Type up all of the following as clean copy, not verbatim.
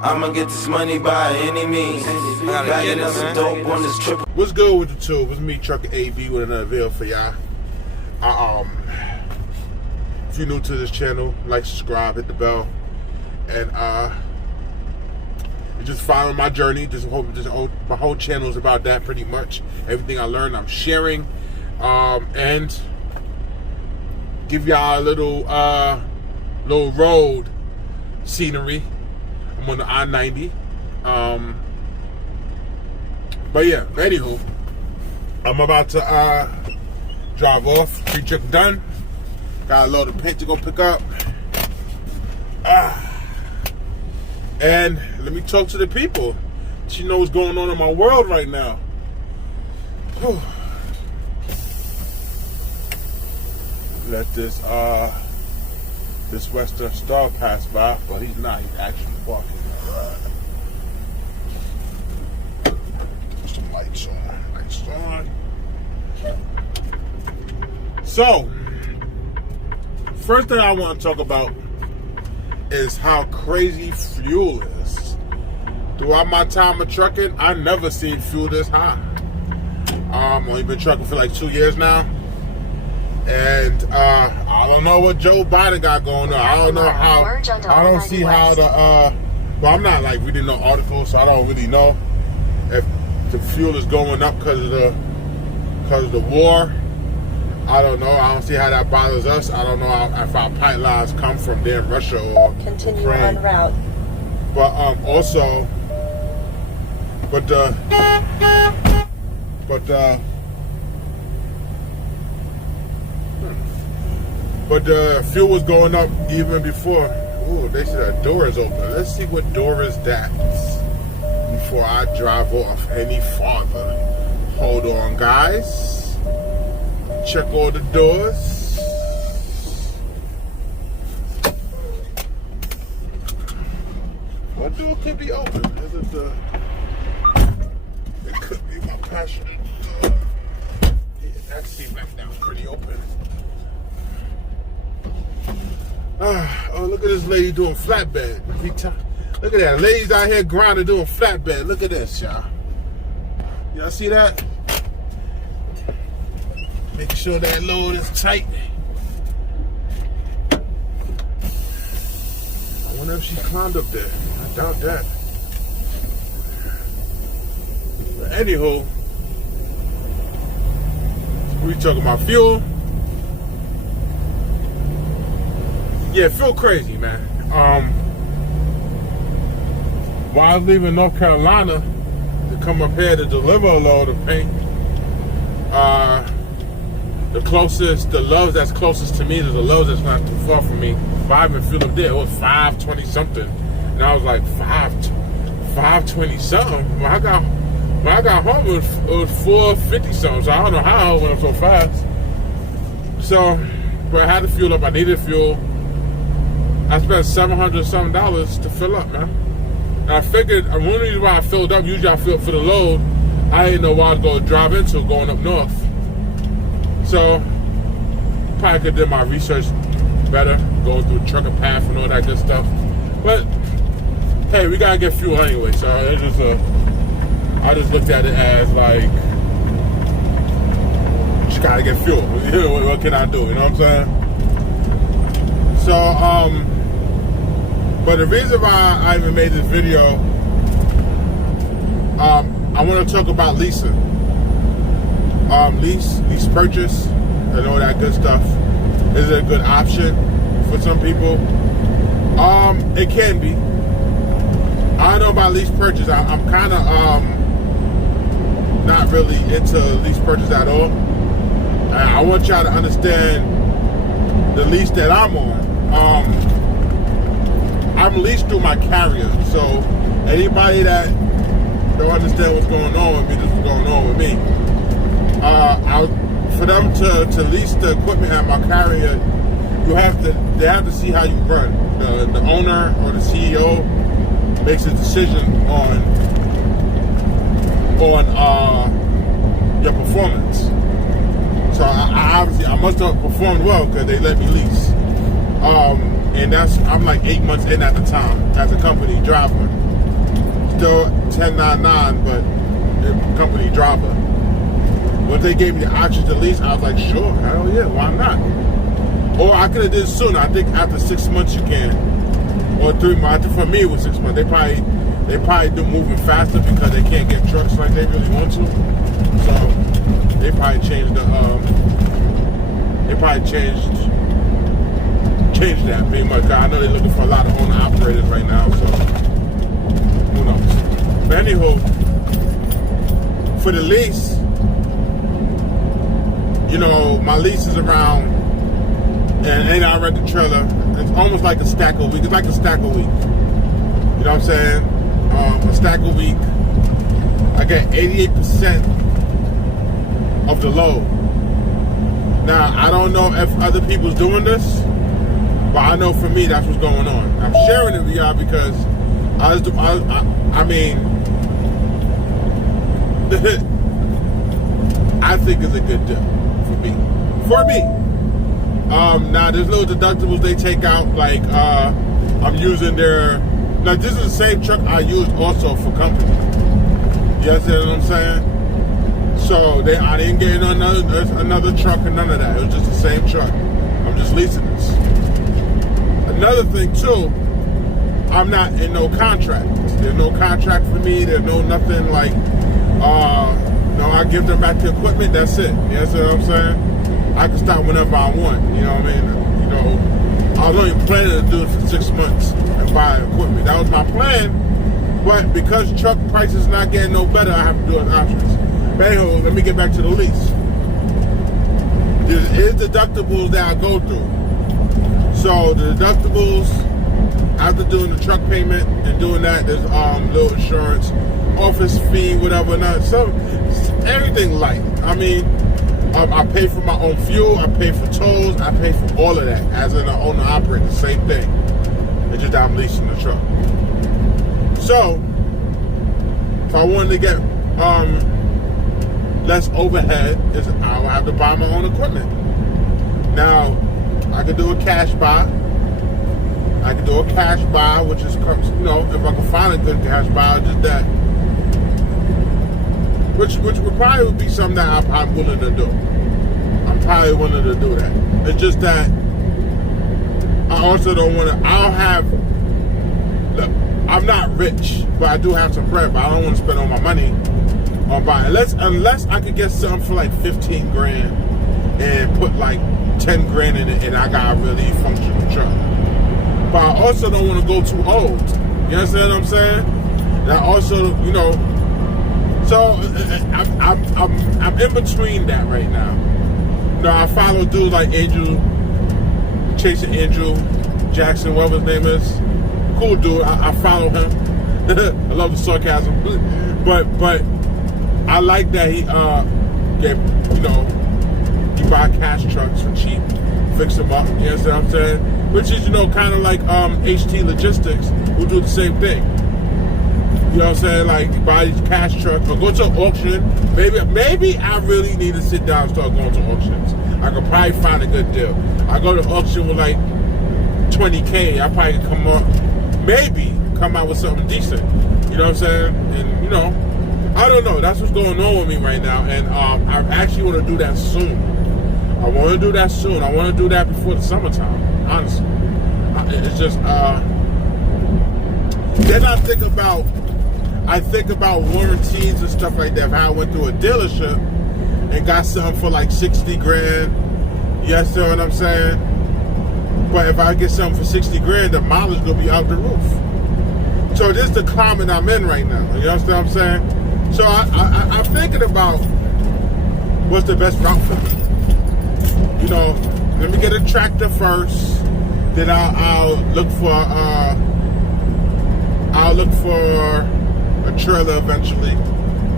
I'ma get this money by any means. Bagging up some dope on this trip. What's good with the two? It's me, Trucker AB, with another video for y'all. If you're new to this channel, like, subscribe, hit the bell, and just following my journey. My whole channel is about that, pretty much. Everything I learned, I'm sharing, and give y'all a little road scenery. I'm on the I-90. But yeah, anywho, I'm about to drive off. Pre-trip done. Got a load of paint to go pick up. And let me talk to the people. She knows what's going on in my world right now. Whew. Let this Western Star pass by, but he's not. He's actually walking. Put some lights on. Lights on. So, first thing I want to talk about is how crazy fuel is. Throughout my time of trucking, I never seen fuel this high. Only been trucking for like 2 years now. And I don't know what Joe Biden got going on. I don't know how. I don't see how the. Well, I'm not like reading no articles, so I don't really know if the fuel is going up because of the war. I don't know. I don't see how that bothers us. I don't know if our pipelines come from there in Russia or continue Ukraine. on route. But also, but the fuel was going up even before. Ooh, they said a door is open. Let's see what door is that before I drive off any farther. Hold on, guys. Check all the doors. What door could be open? Is it the? It could be my passenger door. Yeah, that seems like that was pretty open. Oh, look at this lady doing flatbed. Look at that. Ladies out here grinding doing flatbed. Look at this, y'all. Y'all see that? Making sure that load is tight. I wonder if she climbed up there. I doubt that. But anywho, we talking about fuel. Yeah, feel crazy, man. While I was leaving North Carolina to come up here to deliver a load of paint, the Lowe's that's closest to me, there's a Lowe's that's not too far from me. But I haven't filled up there. It was $5.20 something, and I was like $5.20 something. When I got home, it was $4.50 something. So I don't know how I went up so fast. So, but I had to fuel up. I needed fuel. I spent $700 something to fill up, man. And I figured one reason why I filled up, usually I fill up for the load. I didn't know what I was going to drive into going up north. So probably could have done my research better, going through trucker path and all that good stuff. But hey, we gotta get fuel anyway. So it's just I just looked at it as like, just gotta get fuel. What can I do? You know what I'm saying? So but the reason why I even made this video, I want to talk about leasing. Lease purchase, and all that good stuff. Is it a good option for some people? It can be. I don't know about lease purchase. I'm kind of not really into lease purchase at all. I want y'all to understand the lease that I'm on. I'm leased through my carrier, so anybody that don't understand what's going on with me, this is what's going on with me. For them to lease the equipment at my carrier, they have to see how you run. The owner or the CEO makes a decision on your performance. So I must have performed well because they let me lease. And I'm like 8 months in at the time as a company driver. still 1099, but the company driver. When they gave me the option to lease, I was like, sure, hell yeah, why not? Or I could have did it sooner. I think after 6 months you can, or 3 months. For me, it was 6 months. They probably do moving faster because they can't get trucks like they really want to. So they probably changed that pretty much. I know they're looking for a lot of owner operators right now, so who knows? But anyhow, for the lease, you know, my lease is around, and I rent the trailer. It's almost like a stack a week. It's like a stack a week. You know what I'm saying? A stack a week. I get 88% of the load. Now, I don't know if other people's doing this, but I know for me, that's what's going on. I'm sharing it with y'all because I mean, I think it's a good deal for me. Now there's little deductibles they take out, like I'm using their, now this is the same truck I used also for company. You understand what I'm saying? So I didn't get another truck or none of that. It was just the same truck. I'm just leasing this. Another thing too, I'm not in no contract. There's no contract for me. There's no nothing like, no, I give them back the equipment. That's it. You understand what I'm saying? I can stop whenever I want. You know what I mean? You know, I was only planning to do it for 6 months and buy equipment. That was my plan. But because truck prices not getting no better, I have to do it options. But anyhow, let me get back to the lease. There is deductibles that I go through. So the deductibles, after doing the truck payment and doing that, there's little insurance, office fee, whatever. Not so everything light. I mean, I pay for my own fuel, I pay for tolls, I pay for all of that as an owner operator, same thing. It's just that I'm leasing the truck. So if I wanted to get less overhead, I would have to buy my own equipment. Now, I could do a cash buy. Which is, you know, if I can find a good cash buy, just that. Which would probably be something that I'm willing to do. I'm probably willing to do that. It's just that I also don't want to. Look, I'm not rich, but I do have some bread. But I don't want to spend all my money on buying, unless I could get something for like 15 grand and put like 10 grand in it, and I got a really functional truck. But I also don't want to go too old. You understand what I'm saying? And I also, you know, so I'm in between that right now. You know, I follow dudes like Chasing Andrew Jackson, whatever his name is. Cool dude. I follow him. I love the sarcasm, but I like that he gave, you know, you buy cash trucks for cheap, fix them up. You understand what I'm saying? Which is, you know, kind of like HT Logistics, who do the same thing. You know what I'm saying? Like, you buy these cash trucks or go to an auction. Maybe I really need to sit down and start going to auctions. I could probably find a good deal. I go to auction with like 20K. I probably could come out with something decent. You know what I'm saying? And, you know, I don't know. That's what's going on with me right now. And I actually want to do that soon. I want to do that soon. I want to do that before the summertime, honestly. It's just, then I think about warranties and stuff like that. If I went through a dealership and got something for like 60 grand, you understand what I'm saying? But if I get something for 60 grand, the mileage going to be out the roof. So this is the climate I'm in right now. You understand what I'm saying? So I'm thinking about what's the best route for me. You know, let me get a tractor first. Then I'll look for a trailer eventually.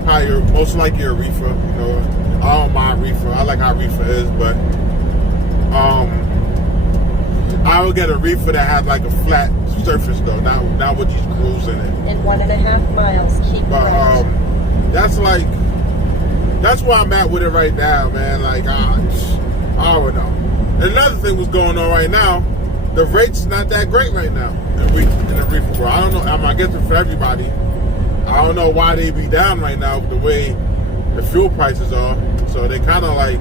Probably most likely a reefer. You know, I don't mind reefer. I like how reefer is, but I will get a reefer that has like a flat surface though, not with these grooves in it. In 1.5 miles, keep right. That's where I'm at with it right now, man. Like, I don't know. Another thing was going on right now. The rate's not that great right now in the reefer world. I don't know. I guess it's for everybody. I don't know why they be down right now with the way the fuel prices are. So they kind of like,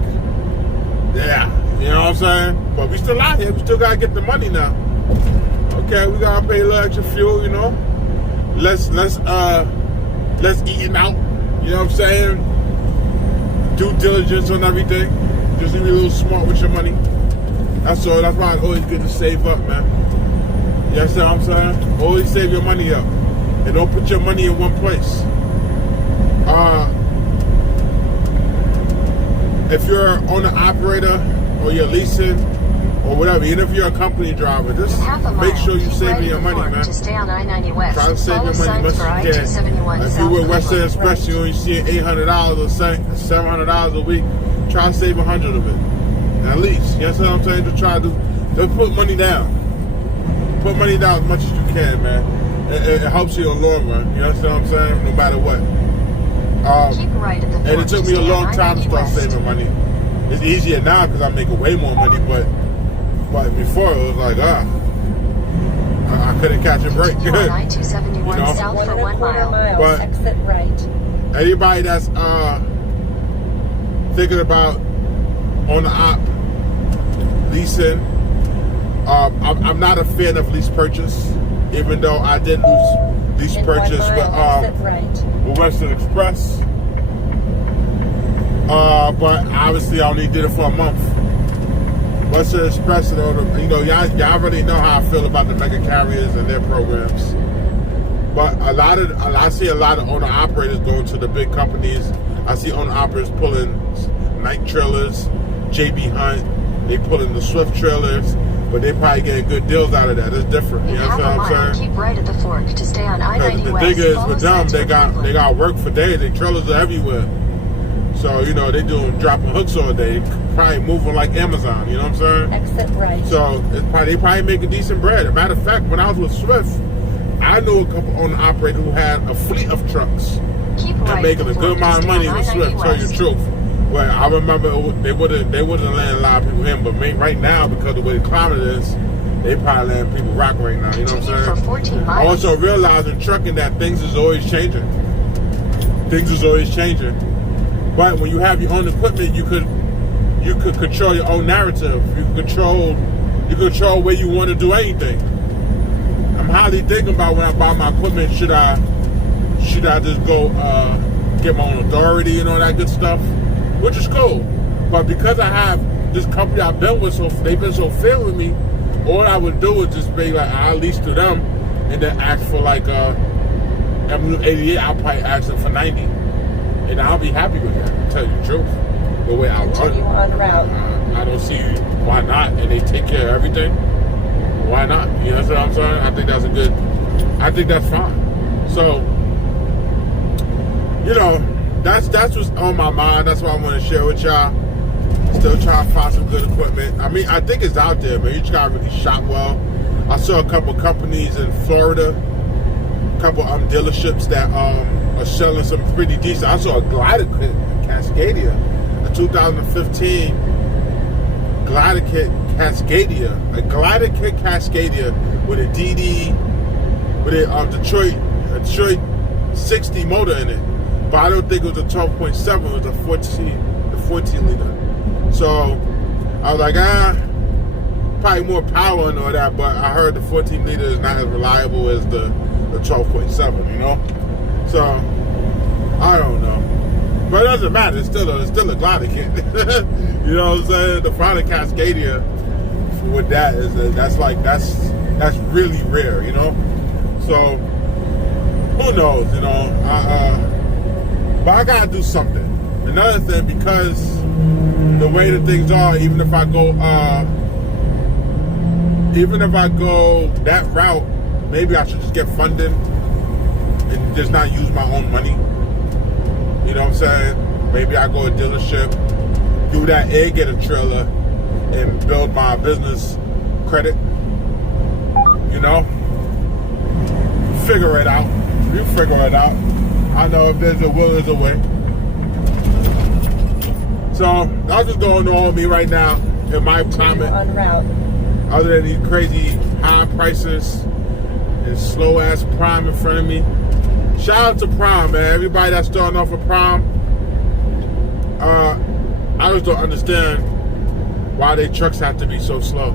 yeah, you know what I'm saying? But we still out here. We still gotta get the money now. Okay, we gotta pay a little extra fuel, you know. Let's eating out. You know what I'm saying? Due diligence on everything. Just be a little smart with your money. That's all. That's why it's always good to save up, man. You understand what I'm saying? Always save your money up. And don't put your money in one place. If you're an owner operator or you're leasing or whatever, even if you're a company driver, just make sure you're saving your money, man. Try to save your money as much as you can. If you're with Western Express, you only see $800 or $700 a week. Try to save $100 of it, at least. You know what I'm saying? Just put money down. Put money down as much as you can, man. It helps you in the long run. You understand what I'm saying? No matter what. Keep right at the And it took me a long time to start saving money. It's easier now because I'm making way more money, but before it was like, I couldn't catch a break. You know? South for 1 mile. But exit right. Anybody that's thinking about on the op leasing, I'm not a fan of lease purchase, even though I did lease purchase with Western Express. But obviously I only did it for a month. Western Express, you know, y'all already know how I feel about the mega carriers and their programs. But I see a lot of owner operators going to the big companies. I see owner operators pulling night trailers, JB Hunt. They pulling the Swift trailers, but they probably getting good deals out of that. It's different. You know what I'm saying? Keep right at the fork to stay on I-90 West. The thing is with them, they got work for days. Their trailers are everywhere. So, you know, they dropping hooks all day, probably moving like Amazon, you know what I'm saying? Exit right. So they probably making decent bread. As a matter of fact, when I was with Swift, I knew a couple owner operators who had a fleet of trucks. Keep right. And making a good amount of money with Swift, tell you the truth. Well, I remember they wouldn't land a lot of people in, but right now, because of the way the climate is, they probably letting people rock right now, you know what I'm saying? For 14 miles. I also realized in trucking that things is always changing. Things is always changing. But when you have your own equipment, you could control your own narrative. You control where you want to do anything. I'm highly thinking about when I buy my equipment, should I just go get my own authority and all that good stuff, which is cool. But because I have this company I've been with, so they've been so fair with me, all I would do is just be like, I'll lease to them and then ask for like M88, I'll probably ask them for 90. And I'll be happy with that, to tell you the truth. The way I Continue run. on route. I don't see why not. And they take care of everything. Why not? You know what I'm saying? I think that's fine. So, you know, that's what's on my mind. That's what I want to share with y'all. Still trying to find some good equipment. I mean, I think it's out there, man. You just gotta really shop well. I saw a couple companies in Florida, a couple dealerships that are selling some pretty decent. I saw a glider kit Cascadia, a 2015 glider kit Cascadia, a glider kit Cascadia with a DD, with a Detroit 60 motor in it. But I don't think it was a 12.7. It was a 14 liter. So I was like, probably more power and all that. But I heard the 14 liter is not as reliable as the 12.7. You know. So I don't know, but it doesn't matter. It's still a glider kit. You know what I'm saying? The Frontal Cascadia with that is that's really rare. You know, so who knows? You know, but I gotta do something. Another thing, because the way that things are, even if I go that route, maybe I should just get funding and just not use my own money. You know what I'm saying? Maybe I go to a dealership, do that and get a trailer and build my business credit. You know? Figure it out. You figure it out. I know if there's a will, there's a way. So that's what's going on with me right now in my climate. On route. Other than these crazy high prices and slow ass prime in front of me, shout out to Prime, man. Everybody that's starting off with Prime, I just don't understand why their trucks have to be so slow.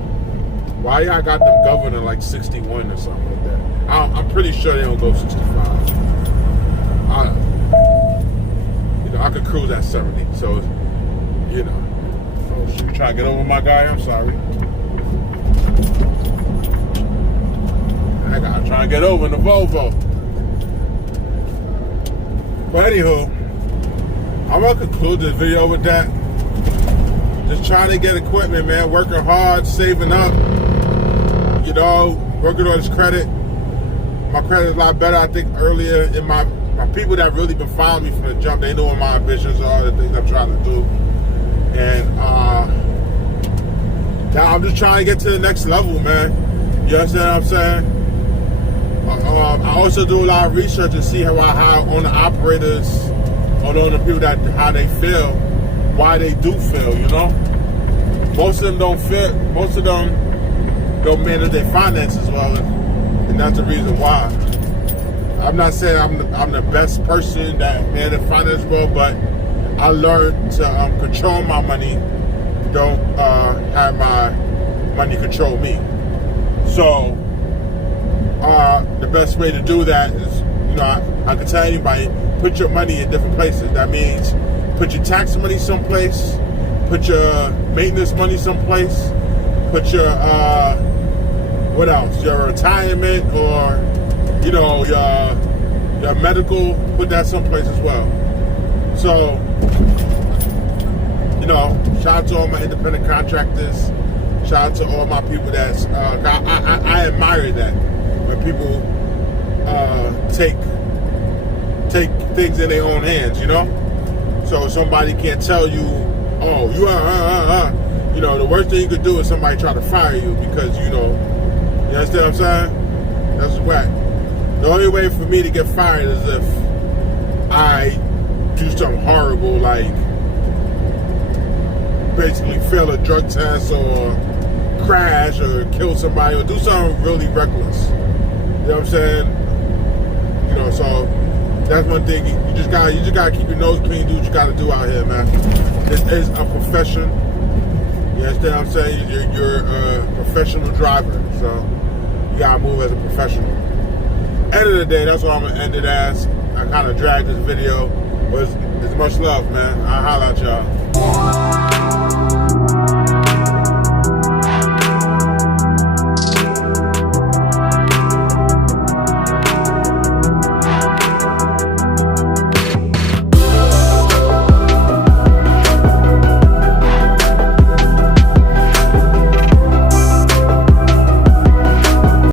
Why y'all got them governing like 61 or something like that? I'm pretty sure they don't go 65. I could cruise at 70, so you know. Oh, should we try to get over my guy? I'm sorry. I gotta try and get over in the Volvo. But anywho, I'm gonna conclude this video with that. Just trying to get equipment, man. Working hard, saving up. You know, working on this credit. My credit is a lot better. I think earlier in my people that really been following me from the jump, they know what my ambitions are, the things I'm trying to do. And now I'm just trying to get to the next level, man. You understand what I'm saying? I also do a lot of research to see how on the operators, on the people that how they feel, why they do feel, you know? Most of them don't feel, most of them don't manage their finances well, and that's the reason why. I'm not saying I'm the best person that manages finance well, but I learned to control my money, don't have my money control me. So the best way to do that is, you know, I can tell anybody, put your money in different places. That means put your tax money someplace, put your maintenance money someplace, put your what else? Your retirement, or you know, your medical, put that someplace as well. So, you know, shout out to all my independent contractors. Shout out to all my people that's I admire that when people take things in their own hands, you know. So somebody can't tell you, oh, you are, you know, the worst thing you could do is somebody try to fire you because, you know, you understand what I'm saying? That's whack. The only way for me to get fired is if I do something horrible, like basically fail a drug test or crash or kill somebody or do something really reckless. You know what I'm saying? You know, so that's one thing. You just gotta keep your nose clean, do what you gotta do out here, man. This is a profession. You understand what I'm saying? You're a professional driver, so you gotta move as a professional. End of the day, that's what I'm gonna end it as. I kind of dragged this video, but it's much love, man. I'll holler at y'all.